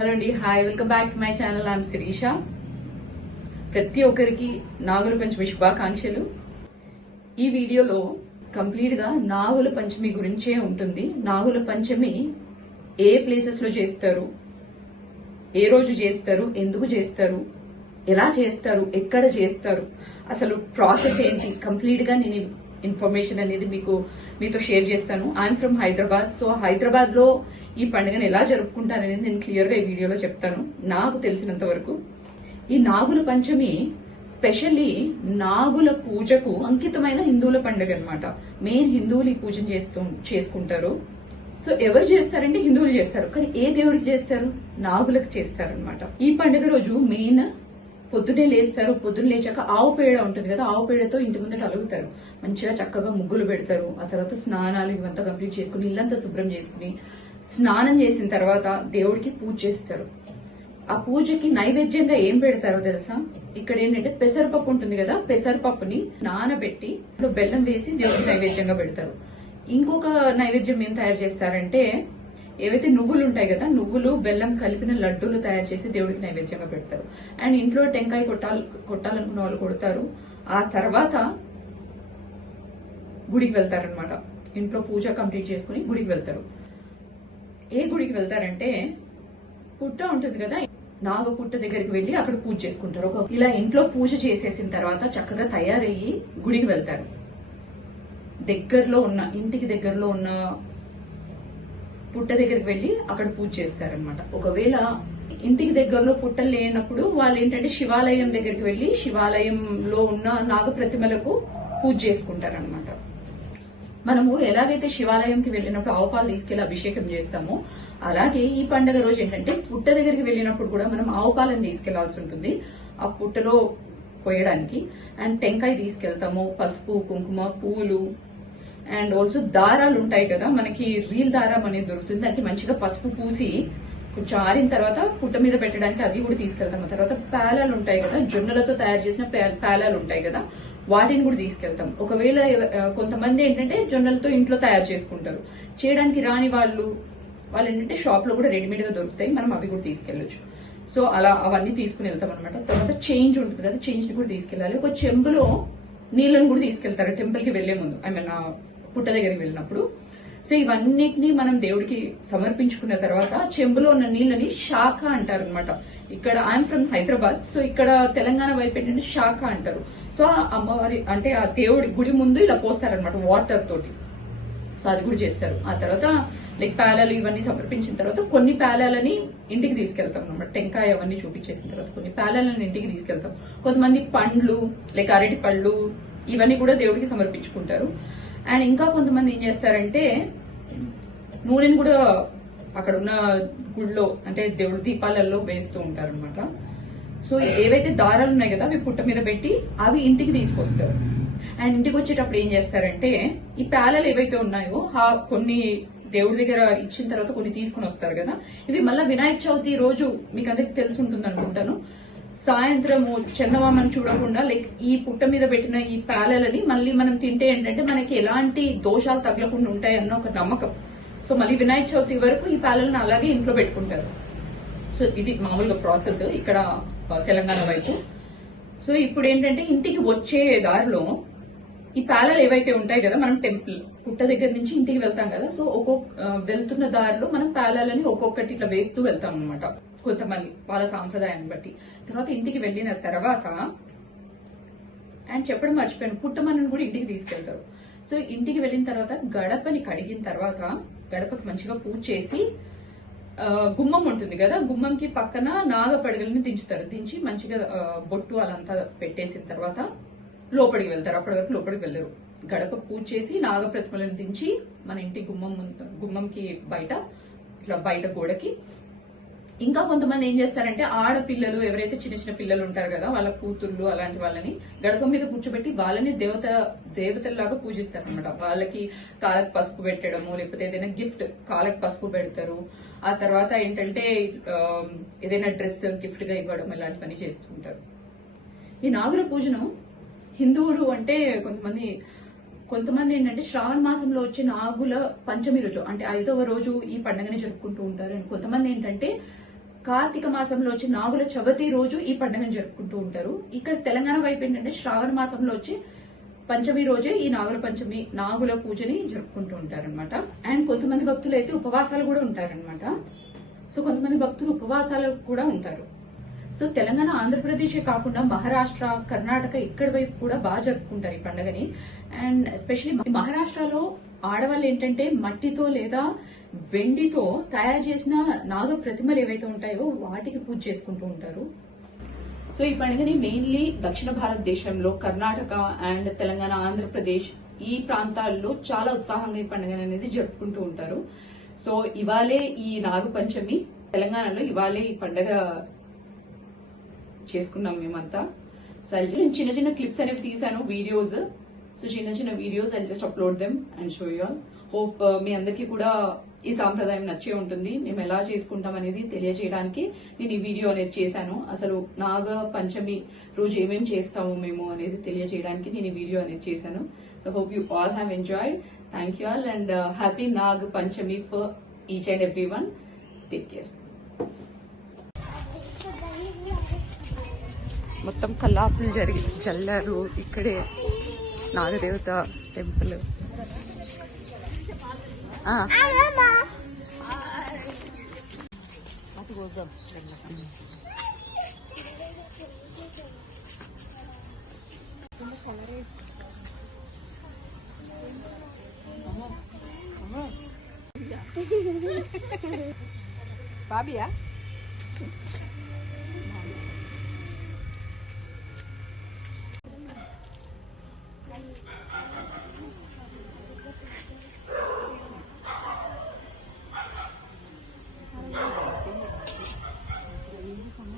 Hello అండి, hi, welcome back to my channel. I'm Sirisha. ప్రతి ఒక్కరికి నాగుల పంచమి శుభాకాంక్షలు. ఈ వీడియోలో కంప్లీట్ గా నాగుల పంచమి గురించే ఉంటుంది. నాగుల పంచమి ఏ ప్లేసెస్ లో చేస్తారు, ఏ రోజు చేస్తారు, ఎందుకు చేస్తారు, ఎలా చేస్తారు, ఎక్కడ చేస్తారు, అసలు ప్రాసెస్ ఏంటి, కంప్లీట్ గా నేను ఇన్ఫర్మేషన్ అనేది మీతో షేర్ చేస్తాను. I'm from Hyderabad. So Hyderabad లో ఈ పండుగను ఎలా జరుపుకుంటాననేది నేను క్లియర్ గా ఈ వీడియోలో చెప్తాను నాకు తెలిసినంత వరకు. ఈ నాగుల పంచమి స్పెషల్లీ నాగుల పూజకు అంకితమైన హిందువుల పండుగ అన్నమాట. మెయిన్ హిందువులు ఈ పూజను చేసుకుంటారు. సో ఎవరు చేస్తారంటే హిందువులు చేస్తారు, కానీ ఏ దేవుడికి చేస్తారు? నాగులకు చేస్తారనమాట. ఈ పండుగ రోజు మెయిన్ పొద్దునే లేస్తారు. పొద్దున్న లేచాక ఆవు పేడ ఉంటుంది కదా, ఆవు పేడతో ఇంటి ముందట అలుగుతారు. మంచిగా చక్కగా ముగ్గులు పెడతారు. ఆ తర్వాత స్నానాలు ఇవంతా కంప్లీట్ చేసుకుని ఇల్లంతా శుభ్రం చేసుకుని స్నానం చేసిన తర్వాత దేవుడికి పూజ చేస్తారు. ఆ పూజకి నైవేద్యంగా ఏం పెడతారో తెలుసా? ఇక్కడ ఏంటంటే పెసరపప్పు ఉంటుంది కదా, పెసరపప్పుని నానబెట్టి బెల్లం వేసి దేవుడికి నైవేద్యంగా పెడతారు. ఇంకొక నైవేద్యం ఏం తయారు చేస్తారంటే, ఏవైతే నువ్వులు ఉంటాయి కదా, నువ్వులు బెల్లం కలిపిన లడ్డూలు తయారు చేసి దేవుడికి నైవేద్యంగా పెడతారు. అండ్ ఇంట్లో టెంకాయ కొట్టాలనుకున్న వాళ్ళు కొడతారు. ఆ తర్వాత గుడికి వెళ్తారనమాట. ఇంట్లో పూజ కంప్లీట్ చేసుకుని గుడికి వెళ్తారు. ఏ గుడికి వెళ్తారంటే, పుట్ట ఉంటుంది కదా, నాగ పుట్ట దగ్గరికి వెళ్లి అక్కడ పూజ చేసుకుంటారు. ఇలా ఇంట్లో పూజ చేసేసిన తర్వాత చక్కగా తయారయ్యి గుడికి వెళ్తారు. ఇంటికి దగ్గరలో ఉన్న పుట్ట దగ్గరికి వెళ్లి అక్కడ పూజ చేస్తారనమాట. ఒకవేళ ఇంటికి దగ్గరలో పుట్టలు లేనప్పుడు వాళ్ళు ఏంటంటే శివాలయం దగ్గరికి వెళ్లి శివాలయంలో ఉన్న నాగ ప్రతిమలకు పూజ చేసుకుంటారనమాట. మనము ఎలాగైతే శివాలయంకి వెళ్ళినప్పుడు ఆవుపాలు తీసుకెళ్లి అభిషేకం చేస్తామో, అలాగే ఈ పండుగ రోజు ఏంటంటే పుట్ట దగ్గరికి వెళ్ళినప్పుడు కూడా మనం ఆవుపాలను తీసుకెళ్లాల్సి ఉంటుంది ఆ పుట్టలో పోయడానికి. అండ్ టెంకాయ తీసుకెళ్తాము, పసుపు, కుంకుమ, పూలు, అండ్ ఆల్సో దారాలు ఉంటాయి కదా, మనకి రీల్ దారం అనేది దొరుకుతుంది. దానికి మంచిగా పసుపు పూసి కొంచెం ఆరిన తర్వాత పుట్ట మీద పెట్టడానికి అది కూడా తీసుకెళ్తాం. ఆ తర్వాత పేలాలు ఉంటాయి కదా, జొన్నలతో తయారు చేసిన పేలాలు ఉంటాయి కదా, వాటిని కూడా తీసుకెళ్తాం. ఒకవేళ కొంతమంది ఏంటంటే జొన్నలతో ఇంట్లో తయారు చేసుకుంటారు. చేయడానికి రాని వాళ్ళు ఏంటంటే షాప్ లో కూడా రెడీమేడ్ గా దొరుకుతాయి, మనం అవి కూడా తీసుకెళ్లొచ్చు. సో అలా అవన్నీ తీసుకుని వెళ్తాం అనమాట. తర్వాత చేంజ్ ఉంటుంది కదా, చేంజ్ ని కూడా తీసుకెళ్లాలి. ఒక చెంబులో నీళ్ళను కూడా తీసుకెళ్తారు టెంపుల్ కి వెళ్లే ముందు, ఐ మీన్ పుట్ట దగ్గరికి వెళ్ళినప్పుడు. సో ఇవన్నిటిని మనం దేవుడికి సమర్పించుకున్న తర్వాత చెంబులో ఉన్న నీళ్ళని శాఖ అంటారు అనమాట. ఇక్కడ ఐఎమ్ ఫ్రమ్ హైదరాబాద్, సో ఇక్కడ తెలంగాణ వైపు ఏంటంటే శాఖ అంటారు. సో ఆ అమ్మవారి అంటే ఆ దేవుడి గుడి ముందు ఇలా పోస్తారనమాట వాటర్ తోటి. సో అది కూడా చేస్తారు. ఆ తర్వాత లైక్ పేలాలు ఇవన్నీ సమర్పించిన తర్వాత కొన్ని పేలాలని ఇంటికి తీసుకెళ్తాం అనమాట. టెంకాయ అవన్నీ చూపించేసిన తర్వాత కొన్ని పేలాలని ఇంటికి తీసుకెళ్తాం. కొంతమంది పండ్లు లైక్ అరటి పళ్ళు ఇవన్నీ కూడా దేవుడికి సమర్పించుకుంటారు. అండ్ ఇంకా కొంతమంది ఏం చేస్తారంటే నూనెని కూడా అక్కడ ఉన్న గుడిలో అంటే దేవుడి దీపాలలో వేస్తూ ఉంటారు అనమాట. సో ఏవైతే దారాలు ఉన్నాయి కదా అవి పుట్ట మీద పెట్టి అవి ఇంటికి తీసుకొస్తారు. అండ్ ఇంటికి వచ్చేటప్పుడు ఏం చేస్తారంటే ఈ పేలాలు ఏవైతే ఉన్నాయో కొన్ని దేవుడి దగ్గర ఇచ్చిన తర్వాత కొన్ని తీసుకుని వస్తారు కదా, ఇవి మళ్ళీ వినాయక చవితి రోజు మీకు అందరికి తెలిసి ఉంటుంది అనుకుంటాను, సాయంత్రము చందమామను చూడకుండా లైక్ ఈ పుట్ట మీద పెట్టిన ఈ పేలాలని మళ్ళీ మనం తింటే ఏంటంటే మనకి ఎలాంటి దోషాలు తగలకుండా ఉంటాయన్న ఒక నమ్మకం. సో మళ్ళీ వినాయక చవితి వరకు ఈ పేలాలను అలాగే ఇంట్లో పెట్టుకుంటారు. సో ఇది మామూలుగా ప్రాసెస్ ఇక్కడ తెలంగాణ వైపు. సో ఇప్పుడు ఏంటంటే ఇంటికి వచ్చే దారిలో ఈ పేలాలు ఏవైతే ఉంటాయి కదా, మనం టెంపుల్ పుట్ట దగ్గర నుంచి ఇంటికి వెళ్తాం కదా, సో వెళ్తున్న దారిలో మనం పేలాలని ఒక్కొక్కటి ఇట్లా వేస్తూ వెళ్తాం అనమాట. కొంతమంది వాళ్ళ సాంప్రదాయాన్ని బట్టి. తర్వాత ఇంటికి వెళ్ళిన తర్వాత అండ్ చెప్పడం మర్చిపోయాను, పుట్టమన్నను కూడా ఇంటికి తీసుకెళ్తారు. సో ఇంటికి వెళ్ళిన తర్వాత గడపని కడిగిన తర్వాత గడపకి మంచిగా పూజ చేసి గుమ్మం ఉంటుంది కదా, గుమ్మంకి పక్కన నాగపడగలని దించుతారు. దించి మంచిగా బొట్టు అలంతా పెట్టేసిన తర్వాత లోపలికి వెళ్తారు. అప్పటి వరకు లోపలికి వెళ్ళరు. గడపకు పూజ చేసి నాగ ప్రతిమలను దించి మన ఇంటి గుమ్మంకి బయట ఇట్లా బయట గోడకి. ఇంకా కొంతమంది ఏం చేస్తారంటే ఆడపిల్లలు ఎవరైతే చిన్న చిన్న పిల్లలు ఉంటారు కదా, వాళ్ళ కూతుర్లు అలాంటి వాళ్ళని గడప మీద కూర్చోబెట్టి వాళ్ళని దేవతల్లాగా పూజిస్తారు అనమాట. వాళ్ళకి కాళ్ళకి పసుపు పెట్టడము, లేకపోతే ఏదైనా గిఫ్ట్ కాళ్ళకి పసుపు పెడతారు. ఆ తర్వాత ఏంటంటే ఏదైనా డ్రెస్ గిఫ్ట్ గా ఇవ్వడం ఇలాంటివన్నీ చేస్తుంటారు. ఈ నాగుల పూజను హిందువులు అంటే కొంతమంది ఏంటంటే శ్రావణ మాసంలో వచ్చే నాగుల పంచమి రోజు అంటే 5వ రోజు ఈ పండుగని జరుపుకుంటూ ఉంటారు. కొంతమంది ఏంటంటే కార్తీక మాసంలో వచ్చి నాగుల చవితి రోజు ఈ పండుగను జరుపుకుంటూ ఉంటారు. ఇక్కడ తెలంగాణ వైపు ఏంటంటే శ్రావణ మాసంలో వచ్చి పంచమి రోజే ఈ నాగుల పూజని జరుపుకుంటూ ఉంటారనమాట. అండ్ కొంతమంది భక్తులు అయితే ఉపవాసాలు కూడా ఉంటారనమాట. సో కొంతమంది భక్తులు ఉపవాసాలు కూడా ఉంటారు. సో తెలంగాణ, ఆంధ్రప్రదేశ్ కాకుండా మహారాష్ట్ర, కర్ణాటక ఇక్కడ వైపు కూడా బాగా జరుపుకుంటారు ఈ పండుగని. అండ్ ఎస్పెషలీ మహారాష్ట్రలో ఆడవాళ్ళు ఏంటంటే మట్టితో లేదా వెండితో తయారు చేసిన నాగ ప్రతిమలు ఏవైతే ఉంటాయో వాటికి పూజ చేసుకుంటూ ఉంటారు. సో ఈ పండుగని మెయిన్లీ దక్షిణ భారతదేశంలో కర్ణాటక అండ్ తెలంగాణ, ఆంధ్రప్రదేశ్ ఈ ప్రాంతాల్లో చాలా ఉత్సాహంగా ఈ పండుగ అనేది జరుపుకుంటూ ఉంటారు. సో ఇవాళే ఈ నాగపంచమి, తెలంగాణలో ఇవాళే ఈ పండుగ చేసుకున్నాం మేమంతా. సో నేను చిన్న చిన్న క్లిప్స్ అనేవి తీసాను, వీడియోస్. సో చిన్న చిన్న videos I just upload them and show you all. Hope మీ అందరికీ కూడా ఈ సాంప్రదాయం నచ్చే ఉంటుంది. మేము ఎలా చేసుకుంటాం అనేది తెలియజేయడానికి నేను ఈ వీడియో అనేది చేశాను. అసలు నాగ పంచమి రోజు ఏమేమి చేస్తాము మేము అనేది తెలియజేయడానికి నేను ఈ వీడియో అనేది చేశాను. So hope you all have enjoyed. Thank you all and happy Naga Panchami for each and every one. Take care. మొత్తం కల్లాపులు చల్లారు. ఇక్కడే నాగదేవత టెంపుల్. బాబియా